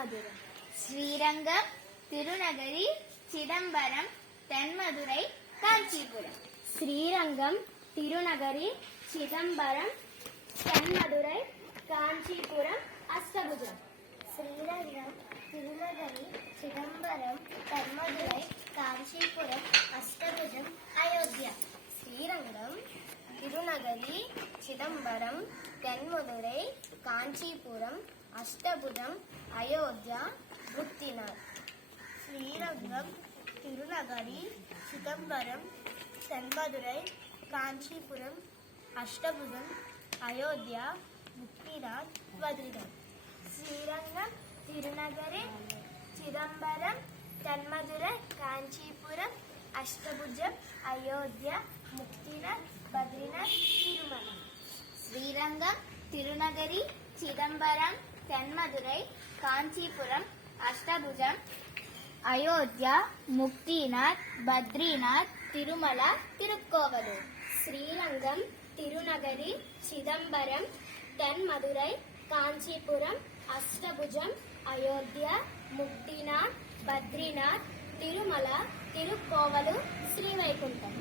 Thenmadurai. Srirangam, Thirunagari, Chidambaram, Thenmadurai, Kanchipuram. Srirangam, Thirunagari, Chidambaram, Thenmadurai, Kanchipuram, Ashtabujam. Srirangam, Thirunagari, Chidambaram, Thenmadurai, Kanchipuram, Ashtabujam, Ayodhya. Srirangam, Thirunagari, Chidambaram, Thenmadurai, Kanchipuram, Ashtabujam, Ayodhya, புத்திநாத். Srirangam, Thirunagari, Chidambaram, Thenmadurai, Kanchipuram, Ashtabujam, Ayodhya, Muktinath, Badrinath. Srirangam, Thirunagari, Chidambaram, Thenmadurai, Kanchipuram, Ashtabujam, Ayodhya, Muktinath, Badrinath, Thirumalai. Srirangam, Thirunagari, Chidambaram, Thenmadurai, Kanchipuram, Ashtabujam, Ayodhya, Muktinath, Badrinath, Tirumala, Thirukkovalur. Srirangam, Thirunagari, Chidambaram, Thenmadurai, Kanchipuram, Ashtabujam, Ayodhya, Muktinath, Badrinath, Tirumala, Thirukkovalur, Srivaikuntam.